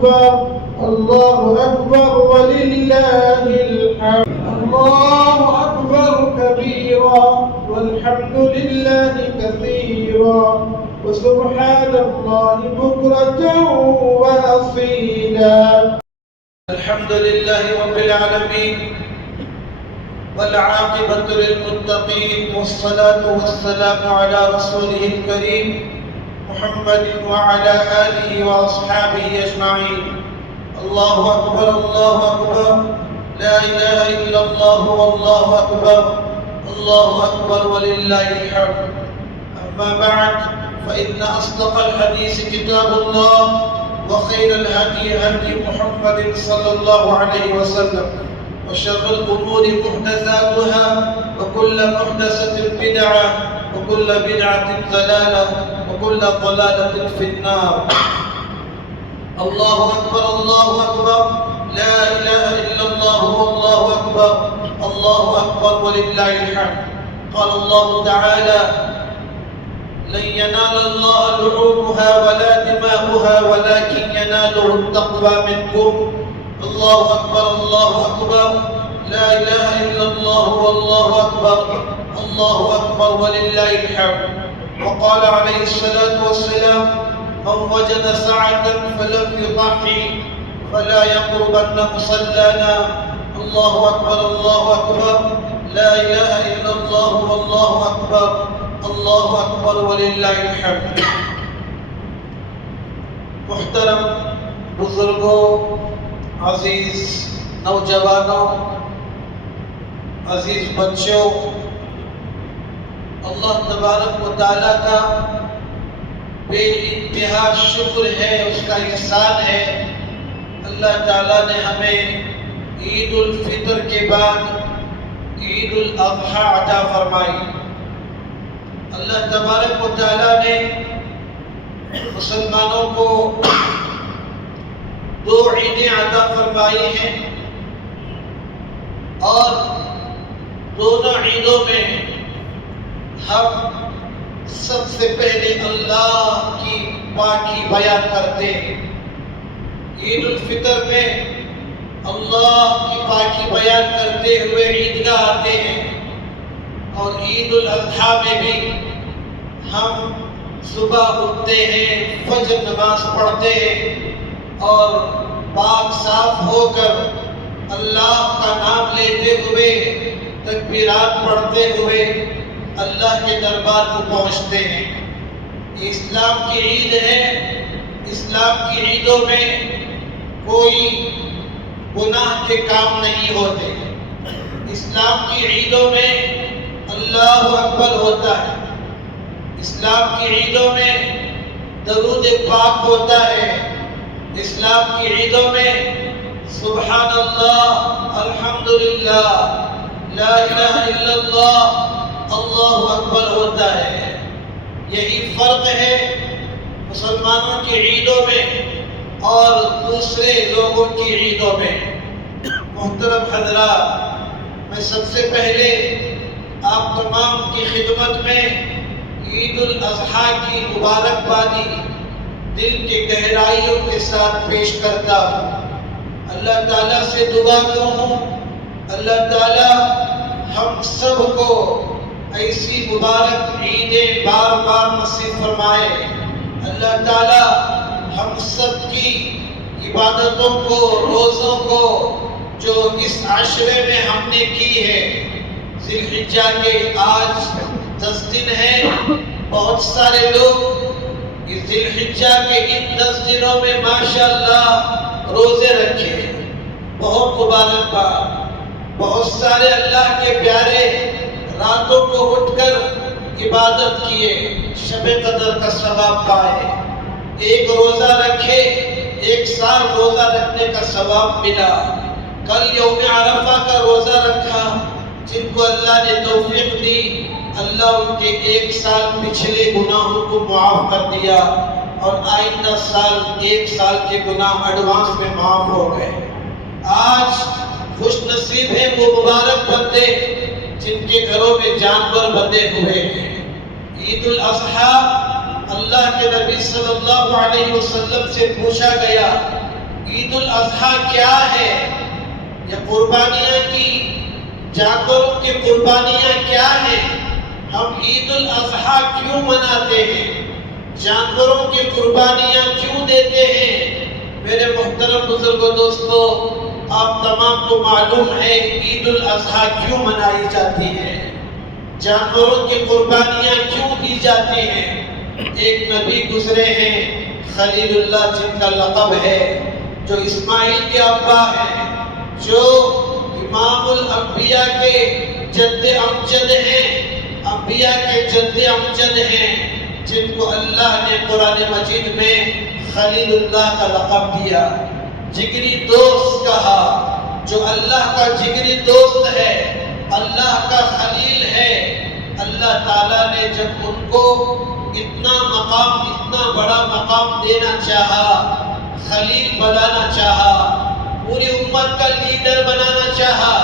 أكبر الله أكبر ولله الحمد الله أكبر كبيرا والحمد لله كثيرا وسبحان الله بكرة وأصيلا. الحمد لله رب العالمين والعاقبة للمتقين والصلاة والسلام على رسوله الكريم محمد وعلى آله وأصحابه أجمعين. الله أكبر الله أكبر لا إله إلا الله والله أكبر الله أكبر ولله الحمد. أما بعد فإن أصدق الحديث كتاب الله وخير الهدي هدي محمد صلى الله عليه وسلم وشر الأمور محدثاتها وكل محدثة بدعة وكل بدعة ضلالة وكل ضلالة في النار. الله أكبر الله أكبر لا إله إلا الله والله أكبر الله أكبر ولله الحمد. قال الله تعالى لن ينال الله لحومها ولا دماؤها ولكن يناله التقوى منكم. الله أكبر الله أكبر لا إله إلا الله والله أكبر الله أكبر ولله الحمد. وقال عليه الصلاة والسلام من وجد سعة فلم يضحي فلا يقربن مصلانا. الله أكبر الله أكبر لا إله إلا الله والله أكبر الله أكبر ولله الحمد. محترم بزرگوں، عزیز نوجوانوں، عزیز بچوں، اللہ تبارک و تعالیٰ کا بے انتہا شکر ہے، اس کا احسان ہے. اللہ تعالیٰ نے ہمیں عید الفطر کے بعد عید الاضحیٰ عطا فرمائی. اللہ تبارک و تعالیٰ نے مسلمانوں کو دو عیدیں عطا فرمائی ہیں اور دونوں عیدوں میں ہم سب سے پہلے اللہ کی پاکی بیان کرتے ہیں. عید الفطر میں اللہ کی پاکی بیان کرتے ہوئے عیدگاہ آتے ہیں اور عید الاضحیٰ میں بھی ہم صبح اٹھتے ہیں، فجر نماز پڑھتے ہیں اور پاک صاف ہو کر اللہ کا نام لیتے ہوئے تکبیرات پڑھتے ہوئے اللہ کے دربار کو پہنچتے ہیں. اسلام کی عید ہے. اسلام کی عیدوں میں کوئی گناہ کے کام نہیں ہوتے. اسلام کی عیدوں میں اللہ اکبر ہوتا ہے. اسلام کی عیدوں میں درود پاک ہوتا ہے. اسلام کی عیدوں میں سبحان اللہ الحمدللہ لا الہ الا اللہ اللہ اکبر ہوتا ہے. یہی فرق ہے مسلمانوں کی عیدوں میں اور دوسرے لوگوں کی عیدوں میں. محترم حضرات، میں سب سے پہلے آپ تمام کی خدمت میں عید الاضحیٰ کی مبارکبادی دل کی گہرائیوں کے ساتھ پیش کرتا ہوں. اللہ تعالیٰ سے دعا کروں اللہ تعالیٰ ہم سب کو ایسی مبارک عیدیں بار بار نصیب فرمائے. اللہ تعالیٰ ہم سب کی عبادتوں کو، روزوں کو جو اس عشرے میں ہم نے کی ہے، ذی الحجہ کے آج 10 دن ہیں. بہت سارے لوگ ذی الحجہ کے ان 10 دنوں میں ماشاءاللہ روزے رکھے. بہت مبارکباد. بہت سارے اللہ کے پیارے راتوں کو اٹھ کر عبادت کیے، شب قدر کا ثواب پائے. ایک روزہ رکھے، 1 سال روزہ رکھنے کا ثواب ملا. کل یوم عرفہ کا روزہ رکھا. جن کو اللہ نے توفیق دی، اللہ ان کے 1 سال پچھلے گناہوں کو معاف کر دیا اور آئندہ سال 1 سال کے گناہ ایڈوانس میں معاف ہو گئے. آج خوش نصیب ہیں وہ مبارک بندے جن کے گھروں میں جانور بندے ہوئے ہیں. عید الاضحیٰ اللہ کے نبی صلی اللہ علیہ وسلم سے پوچھا گیا عید الاضحیٰ کیا ہے، یہ قربانیاں کی جانوروں کی قربانیاں کیا ہیں، ہم عید الاضحیٰ کیوں مناتے ہیں، جانوروں کی قربانیاں کیوں دیتے ہیں۔ میرے محترم بزرگوں دوستو، آپ تمام کو معلوم ہے عید الاضحیٰ کیوں منائی جاتی ہے، جانوروں کی قربانیاں کیوں دی جاتی ہیں۔ ایک نبی گزرے ہیں خلیل اللہ، جن کا لقب ہے، جو اسماعیل کے ابا ہیں، جو امام الانبیاء کے جد امجد ہیں، انبیاء کے جد امجد ہیں، جن کو اللہ نے قرآن مجید میں خلیل اللہ کا لقب دیا، جگری دوست کہا، جو اللہ کا جگری دوست ہے، اللہ کا خلیل ہے۔ اللہ تعالیٰ نے جب ان کو اتنا مقام، اتنا بڑا مقام دینا چاہا، خلیل بنانا چاہا، پوری امت کا لیڈر بنانا چاہا،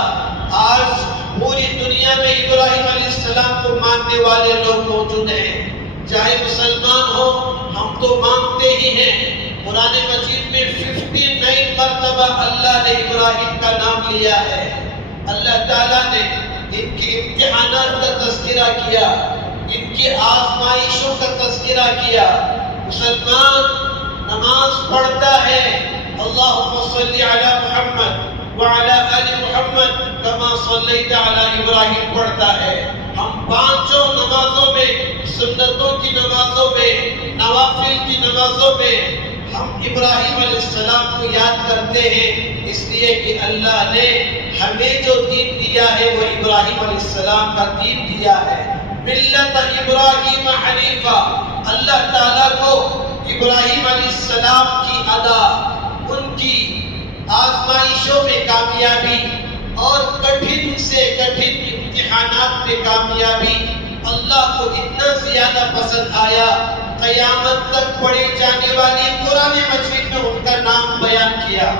آج پوری دنیا میں ابراہیم علیہ السلام کو ماننے والے لوگ موجود ہیں، چاہے مسلمان ہو، ہم تو مانتے ہی ہیں۔ قرآن مجید میں 59 مرتبہ اللہ نے ابراہیم کا نام لیا ہے۔ اللہ تعالیٰ نے ان کے امتحانات کا تذکرہ کیا، ان کی آزمائشوں کا تذکرہ کیا۔ مسلمان نماز پڑھتا ہے، اللہم صلی علی محمد وعلی آل محمد کما صلیت علی ابراہیم پڑھتا ہے۔ ہم پانچوں نمازوں میں، سنتوں کی نمازوں میں، نوافل کی نمازوں میں ہم ابراہیم علیہ السلام کو یاد کرتے ہیں، اس لیے کہ اللہ نے ہمیں جو دین دیا ہے وہ ابراہیم علیہ السلام کا دین دیا ہے۔ ملت ابراہیم حنیفہ، اللہ تعالیٰ کو ابراہیم علیہ السلام کی ادا، ان کی آزمائشوں میں کامیابی اور کٹھن سے کٹھن امتحانات میں کامیابی اللہ کو اتنا زیادہ پسند آیا، قیامت تک پڑھی جانے والی قرآن مجید میں ان کا نام بیان کیا،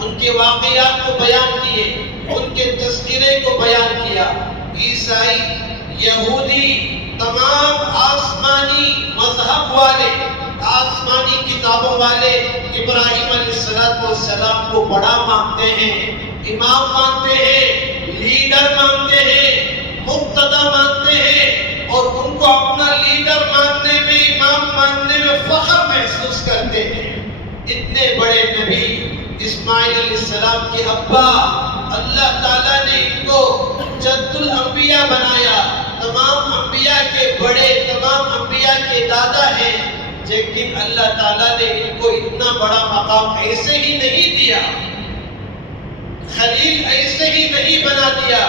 ان کے واقعات کو بیان کیے، ان کے تذکرے کو بیان کیا۔ عیسائی، یہودی، تمام آسمانی مذہب والے، آسمانی کتابوں والے ابراہیم علیہ السلام کو بڑا مانتے ہیں، امام مانتے ہیں، لیڈر مانتے ہیں، مقتدی مانتے ہیں، اور ان کو اپنا لیڈر ماننے میں، امام ماننے میں فخر محسوس کرتے ہیں۔ اتنے بڑے نبی اسماعیل علیہ السلام کے ابا، اللہ تعالیٰ نے ان کو جد الانبیاء بنایا، تمام انبیاء کے بڑے، تمام انبیاء کے دادا ہیں، لیکن اللہ تعالیٰ نے ان کو اتنا بڑا مقام ایسے ہی نہیں دیا، خلیل ایسے ہی نہیں بنا دیا،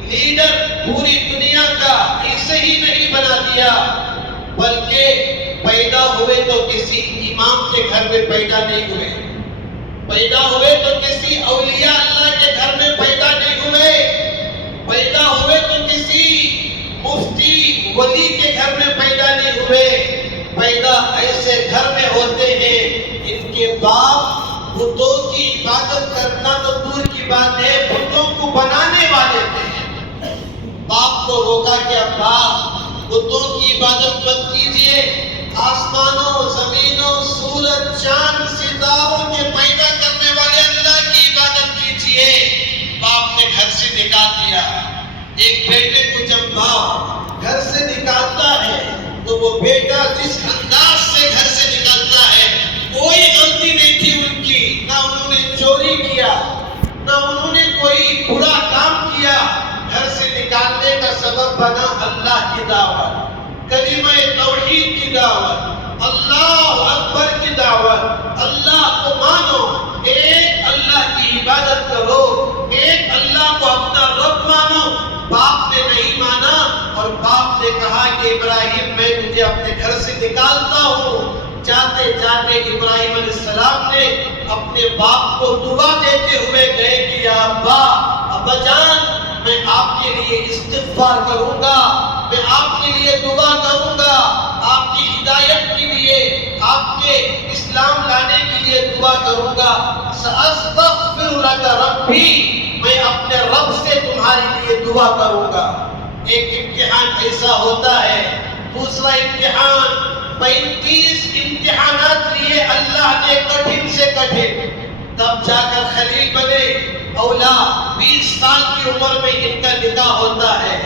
لیڈر پوری دنیا کا ایسے ہی نہیں بنا دیا، بلکہ پیدا ہوئے تو کسی امام کے گھر میں پیدا نہیں ہوئے، پیدا ہوئے تو کسی اولیاء اللہ کے گھر میں پیدا نہیں ہوئے، پیدا ہوئے تو کسی مفتی ولی کے گھر میں پیدا نہیں ہوئے، پیدا ایسے گھر میں ہوتے ہیں ان کے باپ بتوں کی عبادت کرنا تو دور کی بات ہے، بتوں کو بنانے والے تھے۔ باپ کو روکا کہ ابا بتوں کی عبادت مت کیجیے، آسمانوں، زمینوں، سورج، چاند، ستاروں کے پیدا کرنے والے اللہ کی عبادت کیجیے۔ باپ نے گھر سے نکال دیا۔ ایک بیٹے کو جب باپ گھر سے نکالتا ہے تو وہ بیٹا جس انداز سے گھر سے نکالتا ہے، کوئی غلطی نہیں تھی ان کی، نہ انہوں نے چوری کیا، نہ انہوں نے کوئی برا کام کیا، گھر سے نکالنے کا سبب بنا اللہ کی دعوت، کلمہ توحید کی دعوت، اللہ اکبر کی دعوت، اللہ کو مانو، ایک اللہ کی عبادت کرو، ایک اللہ کو اپنا رب مانو۔ باپ نے نہیں مانا اور باپ نے کہا کہ ابراہیم میں تجھے اپنے گھر سے نکالتا ہوں۔ جاتے جاتے ابراہیم علیہ السلام نے اپنے باپ کو دعا دیتے ہوئے کہے کہ یا ابا جان، میں آپ کے لیے استغفار کروں گا، میں آپ کے لیے دعا کروں گا، آپ کی ہدایت کے لیے، آپ کے اسلام لانے کے لیے دعا کروں گا۔ سأستغفر لک ربی، میں اپنے رب سے تمہارے لیے دعا کروں گا۔ ایک امتحان ایسا ہوتا ہے، دوسرا امتحان 35 امتحانات لیے اللہ نے کٹھن سے کٹھن، تب جا کر خلیل بنے۔ اولاد 20 سال کی عمر میں ان کا نکاح ہوتا ہے۔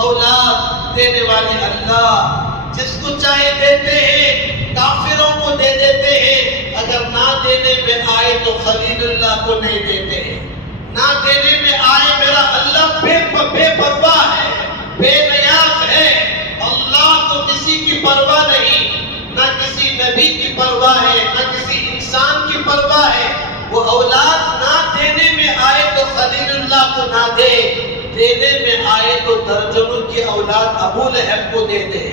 اولاد دینے والے اللہ جس کو چاہے دیتے ہیں، کافروں کو دے دیتے ہیں، اگر نہ دینے میں آئے تو خلیل اللہ کو نہیں دیتے ہیں۔ نہ دینے میں آئے میرا اللہ بے پرواہ ہے، بے نیاز ہے۔ اللہ کو کسی کی پرواہ نہیں، نہ کسی نبی کی پرواہ ہے، نہ کسی انسان کی پرواہ ہے۔ وہ اولاد نہ دینے میں آئے تو خلیل اللہ کو نہ دے، دینے میں آئے تو درجنوں کی اولاد ابو لہب کو دے دے۔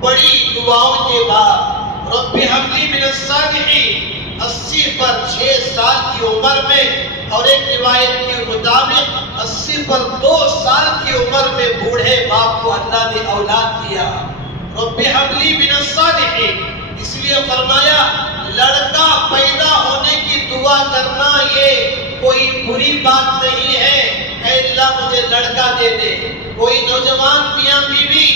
بڑی دعاؤں کے بعد رب ہب لی من الصالحین 80 پر 6 سال کی عمر میں، اور ایک روایت کے مطابق 80 پر 2 سال کی عمر میں بوڑھے باپ کو اللہ نے اولاد دیا۔ رب ہب لی من الصالحین، اس لیے فرمایا لڑکا پیدا ہونے کی دعا کرنا یہ کوئی بری بات نہیں ہے۔ اے اللہ مجھے لڑکا دے دے۔ کوئی نوجوان میاں بیوی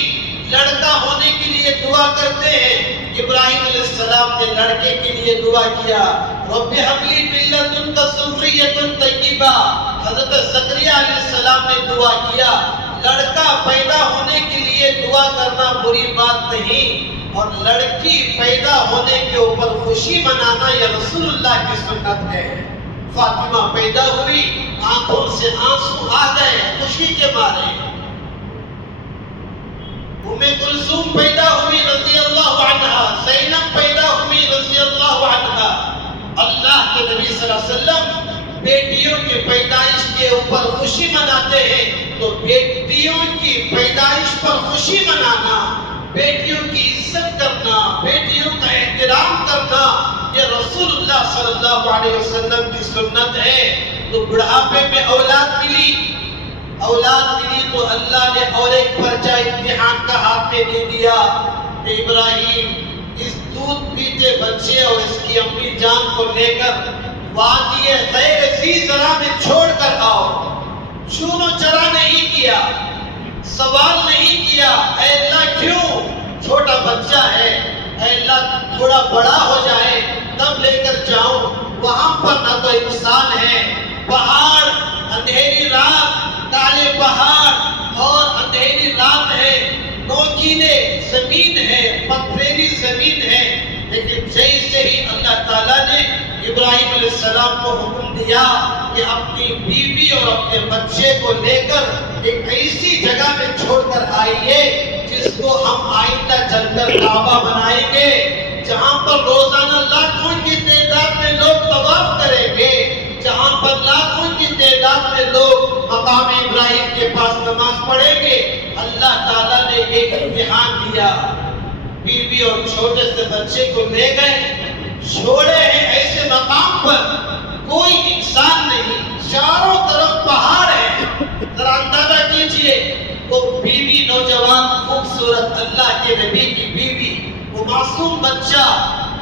لڑکا ہونے کے لیے دعا کرتے ہیں۔ ابراہیم علیہ السلام نے لڑکے کے لیے دعا کیا، رب ہب لی من لدنک ذریۃ طیبہ۔ حضرت زکریا علیہ السلام نے دعا کیا۔ لڑکا پیدا ہونے کے لیے دعا کرنا بری بات نہیں، اور لڑکی پیدا ہونے کے اوپر خوشی منانا یہ رسول اللہ کی سنت ہے۔ فاطمہ پیدا ہوئی، آنکھوں سے آنسو آ گئے خوشی کے مارے۔ ام کلثوم پیدا ہوئی رضی اللہ عنہا، زینب پیدا ہوئی رضی اللہ عنہا۔ اللہ کے نبی صلی اللہ علیہ وسلم بیٹیوں کی پیدائش کے اوپر خوشی مناتے ہیں، تو بیٹیوں کی پیدائش پر خوشی منانا، بیٹیوں کی عزت کرنا، بیٹیوں کا احترام کرنا یہ رسول اللہ صلی اللہ علیہ وسلم کی سنت ہے۔ تو بڑھاپے میں اولاد ملی تو اللہ نے اور ایک پرچہ امتحان کا ہاتھ میں دے دیا کہ ابراہیم اس دودھ پیتے بچے اور اس کی امی جان کو لے کر وادی غیر ذی زرع میں چھوڑ کر آؤ۔ چونو چرا نہیں کیا، سوال نہیں کیا، اے اللہ کیوں؟ چھوٹا بچہ ہے، اے اللہ تھوڑا بڑا ہو جائے تب لے کر جاؤں۔ وہاں پر نہ تو انسان ہے، پہاڑ، اندھیری رات، کالے پہاڑ اور اندھیری رات ہے، نوکیلے زمین ہے، پتھریلی زمین ہے۔ لیکن جیسے ہی اللہ تعالیٰ نے ابراہیم علیہ السلام کو حکم دیا کہ اپنی بیوی اور اپنے بچے کو لے کر ایک ایسی جگہ میں چھوڑ کر آئیے جس کو ہم آئندہ چل کر کعبہ بنائیں گے، جہاں پر روزانہ لاکھوں کی تعداد میں لوگ طواف کریں گے، جہاں پر لاکھوں کی تعداد میں لوگ مقام ابراہیم کے پاس نماز پڑھیں گے۔ اللہ تعالیٰ نے ایک امتحان دیا، بیوی اور چھوٹے سے بچے کو لے گئے، چھوڑے ہیں ایسے مقام پر کوئی انسان نہیں، چاروں طرف پہاڑ ہے۔ ذرا اندازہ کیجئے وہ بیوی نوجوان خوبصورت اللہ کے نبی کی بیوی، وہ معصوم بچہ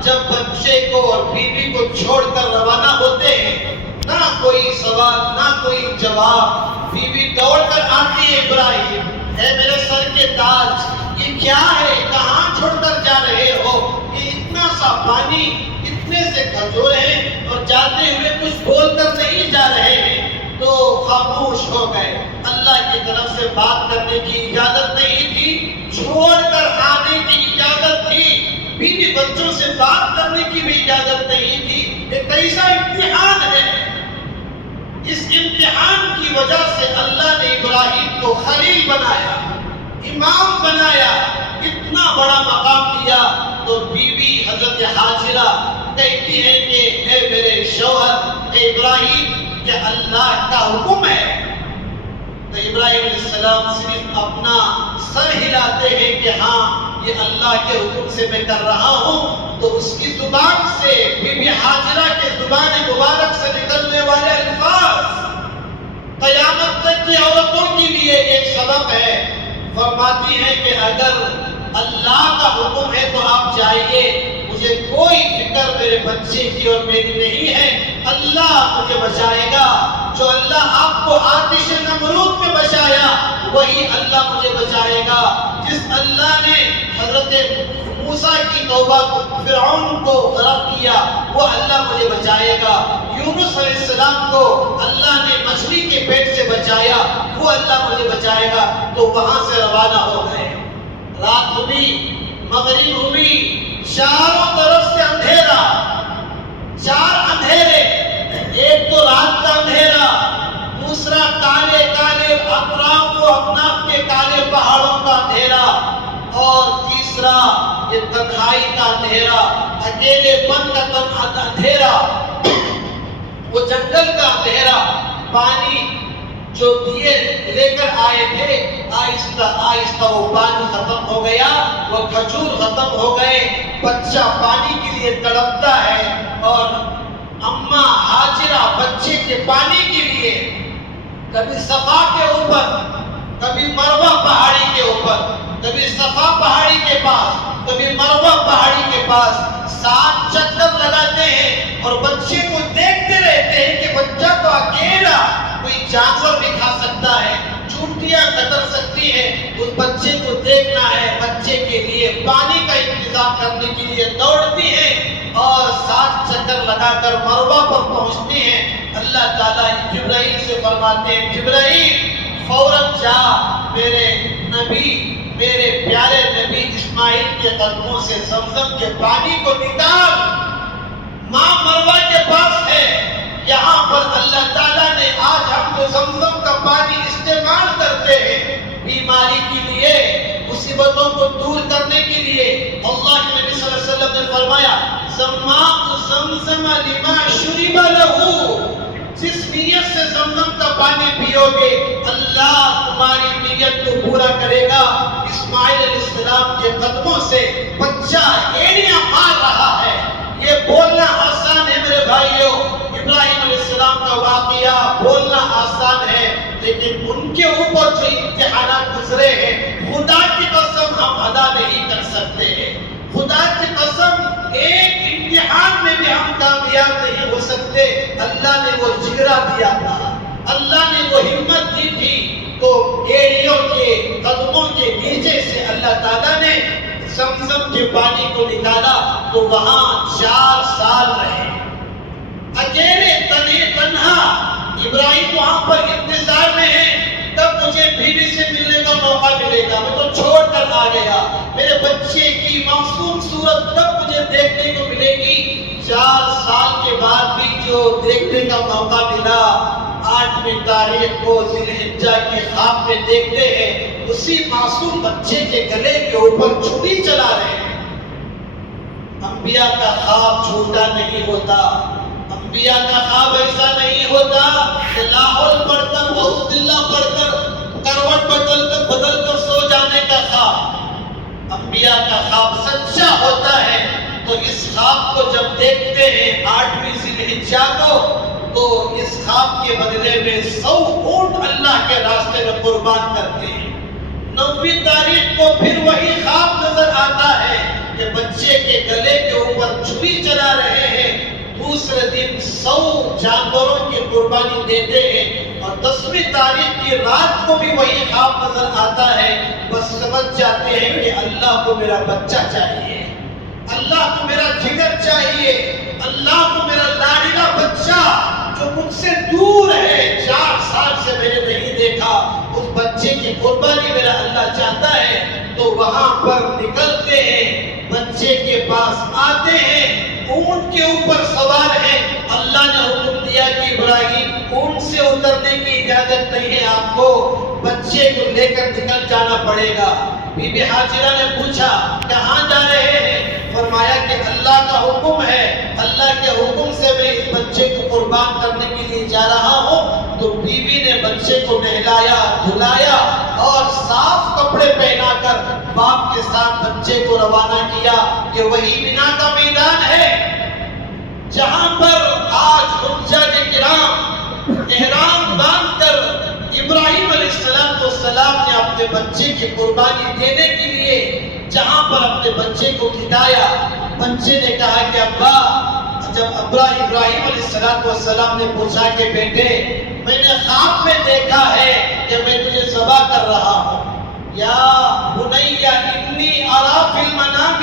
جب بچے کو اور بیوی کو چھوڑ کر روانہ ہوتے ہیں، نہ کوئی سوال نہ کوئی جواب، بیوی دوڑ کر آتی ہے، ابراہیم اے میرے سر کے تاج یہ کیا ہے، کہاں چھوڑ کر جا رہے ہو؟ یہ اتنا سا پانی، اتنے سے کھجور ہیں اور جاتے ہوئے کچھ بول کر نہیں جا رہے ہیں۔ تو خاموش ہو گئے، اللہ کی طرف سے بات کرنے کی اجازت نہیں تھی، چھوڑ کر آنے کی اجازت تھی، بیوی بچوں سے بات کرنے کی بھی اجازت نہیں تھی۔ ایک ایسا امتحان ہے، اس امتحان کی وجہ سے اللہ نے ابراہیم کو خلیل بنایا، امام بنایا، اتنا بڑا مقام دیا۔ تو بیوی حضرت حاجرہ کہتی ہے کہ اے میرے شوہر، اے ابراہیم یہ اللہ کا حکم ہے۔ تو ابراہیم علیہ السلام صرف اپنا سر ہلاتے ہیں کہ ہاں یہ اللہ کے حکم سے میں کر رہا ہوں۔ تو اس کی زبان سے، بی بی حاجرہ کے زبان مبارک سے نکلنے والے الفاظ قیامت تک کی عورتوں کے لیے ایک سبق ہے۔ فرماتی ہے کہ اگر اللہ کا حکم ہے تو آپ جائیے، مجھے کوئی فکر میرے بچے کی اور میری نہیں ہے، اللہ مجھے بچائے گا۔ جو اللہ آپ کو آتش نمرود میں بچایا وہی اللہ مجھے بچائے گا۔ جس اللہ نے حضرت موسیٰ کی توبہ کو، فرعون کو غرق کیا، وہ اللہ مجھے بچائے گا۔ یونس علیہ السلام کو اللہ نے مچھلی کے پیٹ سے بچایا، وہ اللہ مجھے بچائے گا۔ تو وہاں سے روانہ ہو گئے۔ رات ہوئی، مغرب ہوئی، چاروں طرف سے اندھیرا، چار اندھیرے، ایک تو رات کا اندھیرا، دوسرا کالے کالے اطراف و اکناف کے کالے پہاڑوں کا اندھیرا، اور تیسرا یہ تنہائی کا اندھیرا، اکیلے پن کا اندھیرا، وہ جنگل کا اندھیرا۔ پانی جو دیے لے کر آئے تھے، آہستہ آہستہ وہ پانی ختم ہو گیا، وہ کھجور ختم ہو گئے۔ بچہ پانی کے لیے تڑپتا ہے، اور اماں ہاجرہ بچے کے پانی کے لیے کبھی صفا کے اوپر، کبھی مروہ پہاڑی کے اوپر، کبھی صفا پہاڑی کے پاس، کبھی مروہ پہاڑی کے پاس 7 چکر لگاتے ہیں، اور بچے کو دیکھتے رہتے ہیں کہ بچہ تو اکیلا، کوئی جانور بھی کھا سکتا ہے، چونٹیاں کتر سکتی ہیں، اس بچے کو دیکھنا ہے۔ بچے کے لیے پانی کا انتظام کرنے کے لیے دوڑتی ہیں، اور 7 چکر لگا کر مروہ پر پہنچتی ہیں۔ اللہ تعالیٰ جبرائیل سے فرماتے ہیں، جبرائیل فوراً جا، میرے نبی، میرے پیارے نبی اسماعیل کے قدموں سے زمزم کے پانی کو نکال۔ ماں مروہ کے پاس ہے۔ یہاں پر اللہ تعالیٰ نے، آج ہم جو زمزم کا پانی استعمال کرتے ہیں بیماری کے لیے، مصیبتوں کو دور کرنے کے لیے، اللہ کے نبی صلی اللہ علیہ وسلم نے فرمایا، زماء زمزم لما شرب لہو، جس نیت سے زمزم کا پانی پیو گے، اللہ تمہاری نیت کو پورا کرے گا۔ اسماعیل علیہ السلام کے قدموں سے بچہ ایڑیاں مار رہا ہے۔ یہ بولنا آسان ہے میرے بھائیوں، ابراہیم علیہ السلام کا واقعہ بولنا آسان ہے، لیکن ان کے اوپر جو امتحانات گزرے ہیں، خدا کی قسم ہم ادا نہیں کر سکتے ہیں۔ خدا کی قسم ایک امتحان میں بھی ہم کامیاب نہیں ہو سکتے۔ اللہ نے وہ جگرا دیا تھا، اللہ نے وہ ہمت دی تھی، تو ایڑیوں کے قدموں کے نیچے سے اللہ تعالیٰ نے زمزم کے پانی کو نکالا، تو وہاں 4 سال رہے، اکیلے تنہا۔ ابراہیم وہاں پر انتظار میں ہے، تب مجھے بیوی سے ملنے کا موقع ملے گا، میں تو چھوڑ کر آ گیا، میرے بچے کی معصوم صورت تب مجھے دیکھنے کو ملے گی۔ 4 سال کے بعد بھی جو دیکھنے کا موقع ملا، 8ویں تاریخ کو ذی الحجہ کے خواب میں دیکھتے ہیں، اسی معصوم بچے کے گلے کے اوپر چھری چلا رہے ہیں۔ انبیاء کا خواب جھوٹا نہیں ہوتا، انبیاء کا خواب ایسا نہیں ہوتا کہ لاحول پڑھ کر، بہت اللہ پڑھ کر، کروٹ بدل کر سو جانے کا خواب۔ انبیاء کا خواب سچا ہوتا ہے۔ تو اس خواب کو جب دیکھتے ہیں 8ویں ذی الحجہ کو، تو اس خواب کے بدلے میں 100 اونٹ اللہ کے راستے میں قربان کرتے ہیں۔ 9ویں تاریخ کو پھر وہی خواب نظر آتا ہے کہ بچے کے گلے کے اوپر چھری چلا رہے ہیں۔ دوسرے دن 100 جانوروں کی قربانی دیتے ہیں، اور 10ویں تاریخ کی رات کو بھی وہی خواب نظر آتا ہے۔ بس سمجھ جاتے ہیں کہ اللہ کو میرا بچہ چاہیے، اللہ کو میرا جگر چاہیے، اللہ کو میرا لاڈلا بچہ جو مجھ سے دور ہے، 4 سال سے میں نے نہیں دیکھا، اس بچے کی قربانی میرا اللہ چاہتا ہے۔ تو وہاں پر نکلتے ہیں، بچے کے پاس آتے ہیں، اونٹ کے اوپر سوار ہیں۔ اللہ نے حکم دیا کہ ابراہیم اونٹ سے اترنے کی اجازت نہیں ہے آپ کو، بچے کو لے کر نکل جانا پڑے گا۔ بی بی حاجرہ نے پوچھا کہاں جا رہے ہیں؟ فرمایا کہ اللہ کا حکم ہے، اللہ کے حکم سے میں اس بچے کو قربان کرنے کے لیے جا رہا ہوں۔ تو بیوی نے بچے کو نہلایا، دھلایا، اور صاف کپڑے پہنا کر باپ کے ساتھ بچے کو روانہ کیا۔ یہ وہی مینا کا میدان ہے جہاں پر آج حجاج کرام احرام باندھ کر ابراہیم علیہ السلام نے اپنے بچے کی قربانی دینے کے لیے جہاں پر اپنے بچے کو کھلایا، بچے نے کہا کہ ابا، جب ابراہیم علیہ السلام نے پوچھا کہ بیٹے میں نے خواب میں دیکھا ہے کہ میں تجھے ذبح کر رہا ہوں، یا بنی انی ارا فی المنام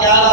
11,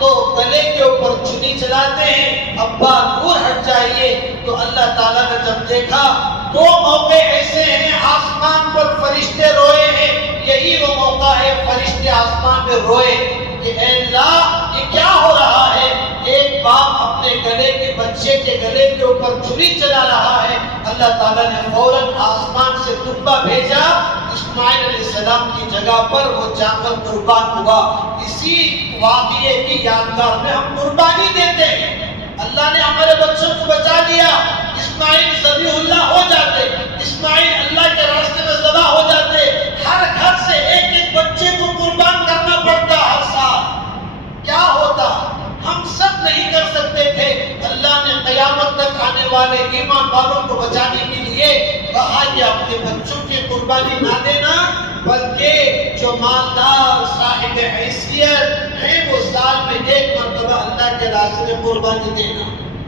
تو گلے کے اوپر چھری چلاتے ہیں، ابا دور ہٹ جائیے۔ تو اللہ تعالیٰ نے جب دیکھا دو موقع ایسے ہیں آسمان پر فرشتے روئے ہیں، یہی وہ موقع ہے فرشتے آسمان میں روئے کہ اے اللہ یہ کیا ہو رہا ہے؟ ایک باپ اپنے گلے کے بچے کے گلے کے اوپر چھری چلا رہا ہے۔ اللہ تعالیٰ نے فوراً آسمان سے تنبا بھیجا، اسماعیل علیہ السلام کی جگہ پر وہ جانور قربان ہوا۔ اسی واقعے کی یادگار میں ہم قربانی دیتے ہیں۔ اللہ نے ہمارے بچوں کو بچا لیا، اسماعیل ذبیح اللہ ہو جاتے، اسماعیل اللہ کے راستے میں ذبح ہو جاتے۔ ہر گھر سے ایک ایک بچے کو قربان کرنا پڑتا ہر سال۔ کیا ہوتا؟ ہم سب نہیں کر سکتے تھے۔ اللہ نے قیامت تک آنے والے ایمان والوں کو بچانے کے لیے کہا کہ اپنے بچوں کی قربانی نہ دینا، بلکہ جو مالدار صاحب حیثیت ہیں وہ سال میں ایک مرتبہ اللہ کے راستے میں قربانی دینا۔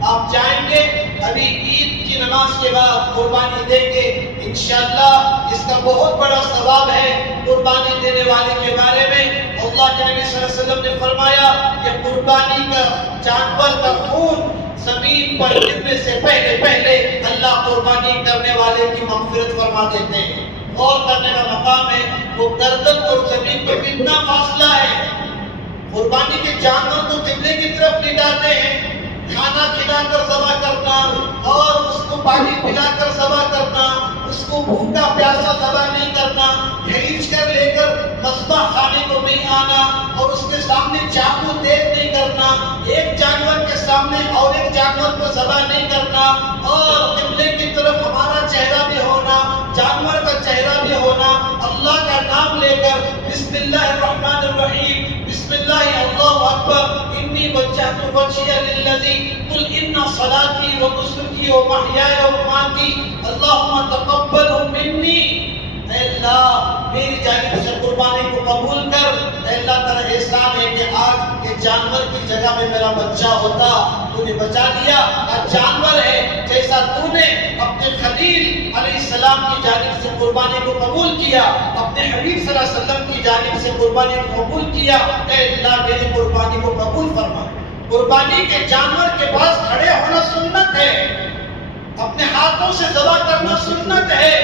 آپ جائیں گے ابھی عید کی نماز کے بعد قربانی دیں گے انشاءاللہ، اس کا بہت بڑا ثواب ہے قربانی دینے والے کے بارے میں۔ اللہ کے نبی صلی اللہ علیہ وسلم نے فرمایا کہ قربانی کا جانور کا خون زمین پر گرنے سے پہلے اللہ قربانی کرنے والے کی مغفرت فرما دیتے ہیں۔ غور کرنے کا مقام ہے وہ گردن اور زمین پر کتنا فاصلہ ہے۔ قربانی کے جانور کو قبلے کی طرف لٹاتے ہیں، کھانا کھلا کر ذبح کرنا اور اس کو پانی پلا کر ذبح کرنا، اس کو بھوکا پیاسا ذبح نہیں کرنا، کھینچ کر لے کر مذبح خانے کو نہیں آنا اور اس کے سامنے چاقو تیز نہیں کرنا، ایک جانور کے سامنے اور ایک جانور کو ذبح نہیں کرنا، اور قبلے کی طرف ہمارا چہرہ بھی ہونا، جانور کا چہرہ بھی ہونا، اللہ کا نام لے کر بسم اللہ الرحمن الرحیم، بسم اللہ اللہ اکبر، انی وجہت وجہی للذی قل ان صلاتی و نسکی و محیای و مماتی اللہم تقبل منی۔ اے اللہ میری جانب سے قربانی کو قبول کر۔ اے اللہ تیرا احسان ہے کہ آج یہ جانور کی جگہ میں میرا بچہ ہوتا، تو نے بچا لیا۔ آج جانور ہے، جیسا تو نے اپنے خلیل علیہ السلام کی جانب سے قربانی کو قبول کیا، اپنے حبیب صلی اللہ علیہ وسلم کی جانب سے قربانی کو قبول کیا، اے اللہ میری قربانی کو قبول فرما۔ قربانی کے جانور کے پاس کھڑے ہونا سنت ہے، اپنے ہاتھوں سے ذبح کرنا سنت ہے،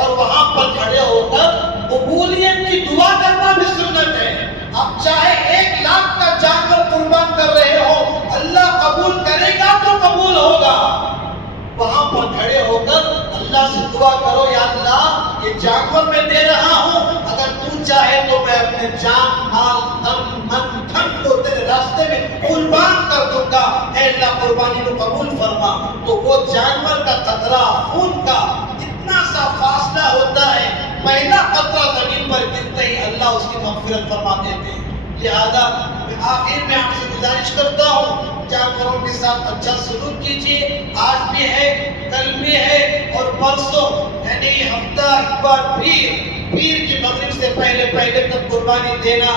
اور وہاں پر کھڑے ہو کر قبولیت کی دعا کرنا بھی سنت ہے۔ اب چاہے 1,00,000 کا جانور قربان کر رہے ہو، اللہ قبول کرے گا تو قبول ہوگا۔ وہاں پر کھڑے ہو کر اللہ سے دعا کرو، یا اللہ یہ جانور میں دے رہا ہوں، اگر تو چاہے تو میں اپنے جان مال تن من دھن کو تیرے راستے میں قربان کر دوں گا، اے اللہ قربانی کو قبول فرما۔ تو وہ جانور کا قطرہ خون کا اتنا سا فاصلہ ہوتا ہے، پہلا قطرہ زمین پر گرتے ہی اللہ اس کی مغفرت فرما دیتے ہیں۔ لہذا آخر میں آپ سے گزارش کرتا ہوں، جانوروں کے ساتھ اچھا سلوک کیجیے۔ آج بھی ہے، کل بھی ہے، اور پرسوں یعنی ہفتہ ایک بار پیر کی مغرب سے پہلے تک قربانی دینا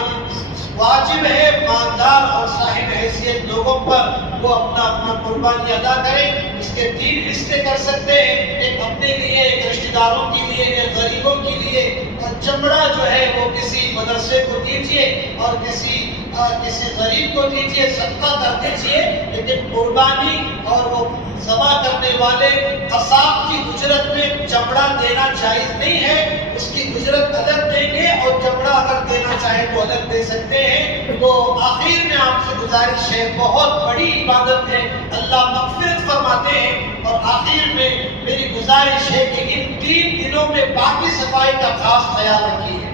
واجب ہے۔ مالدار اور صاحب حیثیت لوگوں پر وہ اپنا قربانی ادا کریں۔ اس کے 3 حصے کر سکتے ہیں، ایک اپنے لیے، ایک رشتہ داروں کے لیے، ایک غریبوں کے لیے، اور چمڑا جو ہے وہ کسی مدرسے کو دیجیے اور کسی غریب کو دیجیے، صدقہ کر دیجیے۔ لیکن قربانی اور وہ ذبح کرنے والے قصاب کی اجرت میں چمڑا دینا جائز نہیں ہے، اس کی اجرت الگ دیں گے، اور چمڑا اگر دینا چاہے تو الگ دے سکتے ہیں۔ تو آخر میں آپ سے گزارش ہے، بہت بڑی عبادت ہے، اللہ مغفرت فرماتے ہیں، اور آخر میں میری گزارش ہے کہ ان 3 دنوں میں پاکی صفائی کا خاص خیال رکھیے۔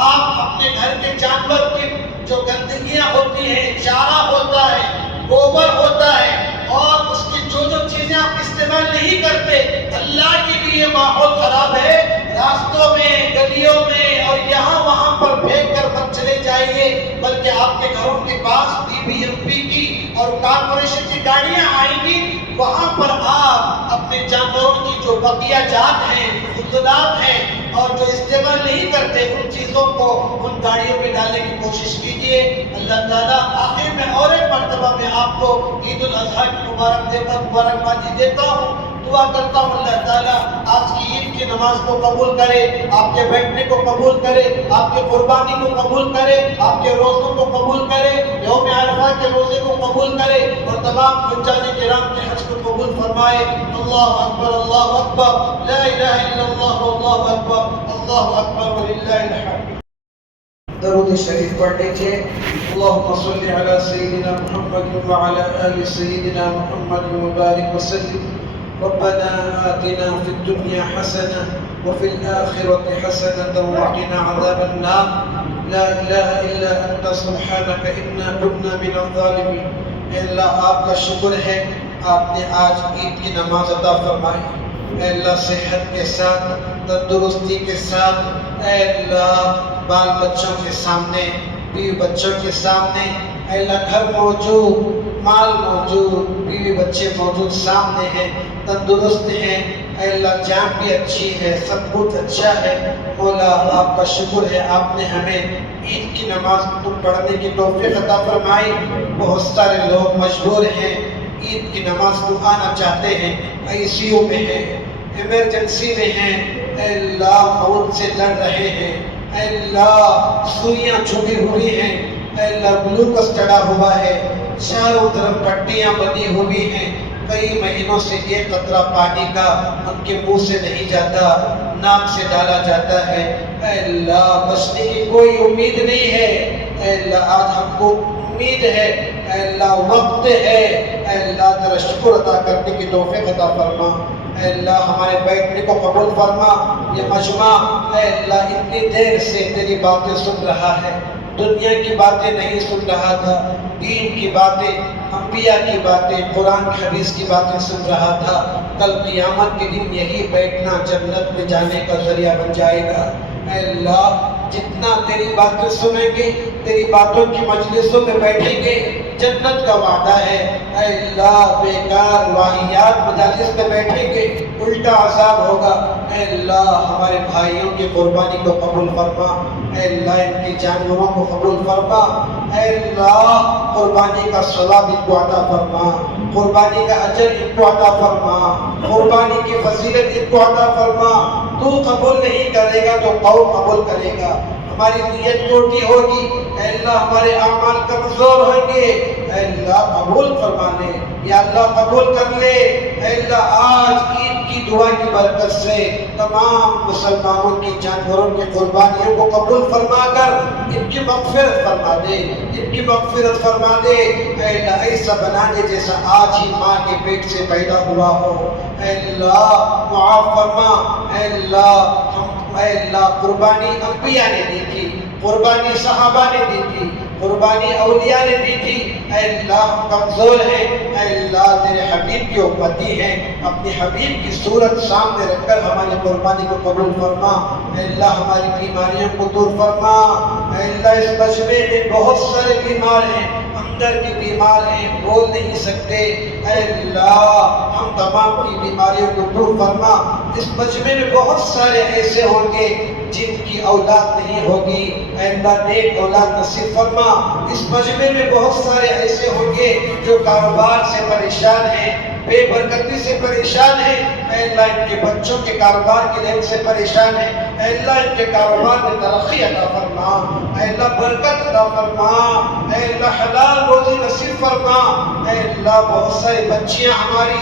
آپ اپنے گھر کے جانور کی جو گندگیاں ہوتی ہیں، چارہ ہوتا ہے، گوبر ہوتا ہے، اور اس کی جو چیزیں آپ استعمال نہیں کرتے، اللہ کے لیے ماحول خراب ہے، راستوں میں، گلیوں میں اور یہاں وہاں پر پھینک کر مت چلے جائیے، بلکہ آپ کے گھروں کے پاس DBMP کی اور کارپوریشن کی گاڑیاں آئیں گی، وہاں پر آپ اپنے جانوروں کی جو بقیہ جات ہیں، فضلات ہیں، اور جو استعمال نہیں کرتے، ان چیزوں کو ان گاڑیوں میں ڈالنے کی کوشش کیجیے۔ اللہ تعالیٰ آخر میں اور ایک مرتبہ میں آپ کو عید الاضحیٰ کی مبارکبادی دیتا ہوں۔ دعا کرتا ہوں اللہ تعالیٰ آج کی عید کی نماز کو قبول کرے، آپ کے بیٹھنے کو قبول کرے، آپ کے قربانی کو قبول کرے، آپ کے روزوں کو قبول کرے، یوم عرفہ کے روزے کو قبول کرے، اور تمام حجاج کرام کے حج کو قبول فرمائے۔ اللہ اکبر، اللہ اکبر، لا الہ الا اللہ، اللہ اکبر، اللہ اکبر وللہ الحمد۔ درود شریف پڑھ لیجیے۔ اللہم صل علی سیدنا محمد وعلی آل سیدنا محمد وبارک وسلم۔ ربنا آتنا فی الدنیا حسنہ وفی الآخرة حسنة وقنا عذاب النار۔ لا الہ الا انت سبحانک انا کنا من الظالمین۔ اے اللہ آپ کا شکر ہے آپ نے آج عید کی نماز عطا فرمائی۔ اے اللہ صحت کے ساتھ، تندرستی کے ساتھ، اے اللہ بال بچوں کے سامنے، بیوی بچوں کے سامنے، اے اللہ گھر موجود، مال موجود، بیوی بچے موجود سامنے ہیں، تندرست ہیں، اے اللہ جان بھی اچھی ہے، سب کچھ اچھا ہے۔ مولا آپ کا شکر ہے آپ نے ہمیں عید کی نماز پڑھنے کی توفیق عطا فرمائی۔ بہت سارے لوگ مجبور ہیں، عید کی نماز کو آنا چاہتے ہیں، ICU میں ہیں، ایمرجنسی میں ہیں، اے اللہ موت سے لڑ رہے ہیں، اے اللہ سوئیاں چھپی ہوئی ہیں، اے اللہ گلوکوز چڑھا ہوا ہے، چاروں طرف پٹیاں بنی ہوئی ہیں، کئی مہینوں سے ایک قطرہ پانی کا ان کے منہ سے نہیں جاتا، ناک سے ڈالا جاتا ہے، اے اللہ بچنے کی کوئی امید نہیں ہے۔ اے اللہ آج ہم کو امید ہے، اے اللہ وقت ہے، اے اللہ تیرا شکر ادا کرنے کی توفیق عطا فرما۔ اے اللہ ہمارے بیٹھنے کو قبول فرما۔ یہ مجمع اے اللہ اتنی دیر سے تیری باتیں سن رہا ہے، دنیا کی باتیں نہیں سن رہا تھا، دین کی باتیں، انبیاء کی باتیں، قرآن حدیث کی باتیں سن رہا تھا۔ کل قیامت کے دن یہی بیٹھنا جنت میں جانے کا ذریعہ بن جائے گا۔ اے اللہ جتنا تیری باتیں سنیں گے، تیری باتوں کی مجلسوں میں بیٹھیں گے، جنت کا وعدہ ہے۔ اے اللہ بیکار واہیات مجالس میں بیٹھیں گے، الٹا عذاب ہوگا۔ اے اللہ ہمارے بھائیوں کی قربانی کو قبول فرما، اے اللہ ان کی جانوروں کو قبول فرما، اے اللہ قربانی کا ثواب ان کو عطا فرما، قربانی کا اجر ان کو عطا فرما، قربانی کی فضیلت ان کو عطا فرما۔ تو قبول نہیں کرے گا تو قوم قبول کرے گا۔ ہماری نیت ٹوٹی ہوگی، اے اللہ ہمارے اعمال کمزور ہوں گے، اے اللہ قبول فرما لے، یا اللہ قبول کر لے۔ اے اللہ آج عید کی دعا کی برکت سے تمام مسلمانوں کی جانوروں کی قربانیوں کو قبول فرما کر ان کی مغفرت فرما دے، ان کی مغفرت فرما دے۔ اے اللہ ایسا بنا دے جیسا آج ہی ماں کے پیٹ سے پیدا ہوا ہو۔ اے اللہ معاف فرما، اے اللہ قربانی انبیاء نے دی تھی، قربانی صحابہ نے دی تھی، قربانی اولیاء نے دی تھی۔ اے اللہ ہم کمزور ہیں، اے اللہ تیرے حبیب کی امتی ہیں، اپنے حبیب کی صورت سامنے رکھ کر ہماری قربانی کو قبول فرما۔ اے اللہ ہماری بیماریوں کو دور فرما۔ اے اللہ اس مجمع میں بہت سارے بیمار ہیں، اندر کی بیمار ہیں، بول نہیں سکتے، اے اللہ ہم تمام کی بیماریوں کو دور فرما۔ اس مجمع میں بہت سارے ایسے ہوں گے جن کی اولاد نہیں ہوگی، اے اللہ نیک اولاد نصیب فرما۔ اس مجمع میں بہت سارے ایسے ہوں گے جو کاروبار سے پریشان ہیں، بے برکتی سے پریشان ہیں، اے اللہ ان کے بچوں کے کاروبار کے لیے سے پریشان ہیں، اے اللہ ان کے کاروبار میں ترقی عطا فرما، اے اللہ برکت عطا فرما، اے اللہ حلال روزی نصیب فرما۔ اے اللہ بہت ساری بچیاں ہماری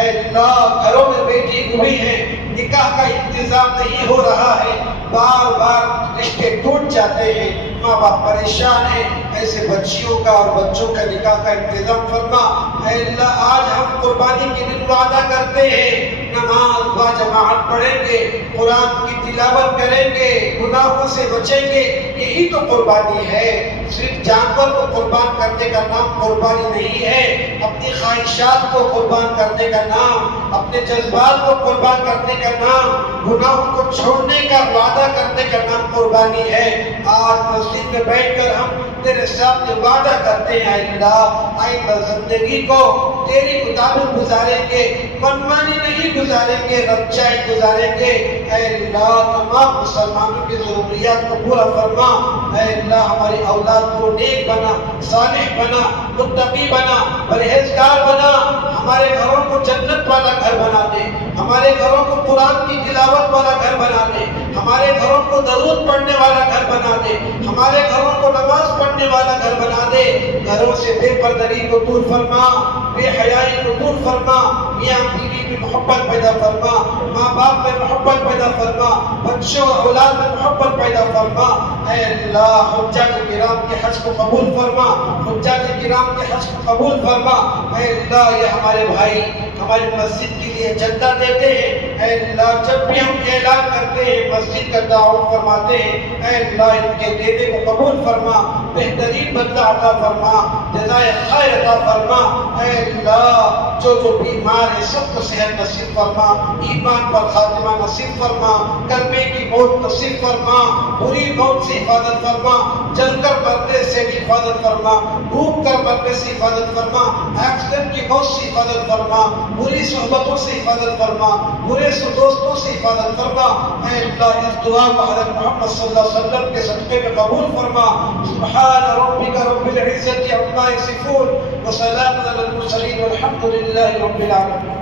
اے اللہ گھروں میں بیٹھی ہوئی ہیں، نکاح کا انتظام نہیں ہو رہا ہے، بار بار رشتے ٹوٹ جاتے ہیں، ماں باپ پریشان ہیں، ایسے بچیوں کا اور بچوں کا نکاح کا انتظام فرما۔ اے اللہ آج ہم قربانی کے دن وعدہ کرتے ہیں، نماز با جماعت پڑھیں گے، قرآن کی تلاوت کریں گے، گناہوں سے بچیں گے، یہی تو قربانی ہے۔ صرف جانور کو قربان کرنے کا نام قربانی نہیں ہے، اپنی خواہشات کو قربان کرنے کا نام، اپنے جذبات کو قربان کرنے کا نام، گناہوں کو چھوڑنے کا وعدہ کرنے کا نام قربانی ہے۔ آج مسجد میں بیٹھ کر ہم تیرے سامنے وعدہ کرتے ہیں، اے اللہ آئندہ زندگی کو تیری مطابق گزاریں گے، منمانی نہیں گزاریں گے، رب چاہے گزاریں گے۔ اے اللہ تمام مسلمانوں کی ضروریات کو پورا فرما، اے اللہ ہماری اولاد کو نیک بنا، صالح بنا، متقی بنا، پرہیزگار بنا، ہمارے گھروں کو جنت والا گھر بنا دے، ہمارے گھروں کو قرآن کی تلاوت والا گھر بنا دے، ہمارے گھروں کو درود پڑھنے والا گھر بنا دے، ہمارے گھروں کو نماز پڑھنے والا گھر بنا دے، گھروں سے بے پردگی کو دور فرما، بے حیائی کو دور فرما، میاں بیوی میں محبت پیدا فرما، ماں باپ میں محبت پیدا فرما، بچوں اور اولاد میں محبت پیدا فرما۔ اے اللہ حجاج کرام کے حج کو قبول فرما، حجاج کرام کے حج کو قبول فرما۔ اے اللہ یہ ہمارے بھائی ہماری مسجد کے لیے چندہ دیتے ہیں، اے اللہ جب بھی ہم اعلان کرتے ہیں مسجد کا تعاون فرماتے ہیں، اے اللہ ان کے دینے کو قبول فرما، بہترین بدلہ عطا فرما، جزائے خیر عطا فرما۔ اے اللہ جو بیمار ہے سب کو صحت نصیب فرما، ایمان پر خاتمہ نصیب فرما، کلمے کی موت نصیب فرما، بری موت سے حفاظت فرما، جل کر مرنے سے بھی حفاظت فرما، ڈوب کر مرنے سے حفاظت فرما، ایکسیڈنٹ کی موت سے حفاظت فرما، بری صحبتوں سے حفاظت فرما، برے دوستوں سے حفاظت فرما۔ اے اللہ اس دعا کو حضرت محمد صلی اللہ علیہ وسلم کے صدقے میں قبول فرما۔ سبحان ربک رب العزت عما یصفون وسلام علی المرسلین والحمد للہ رب العالمین۔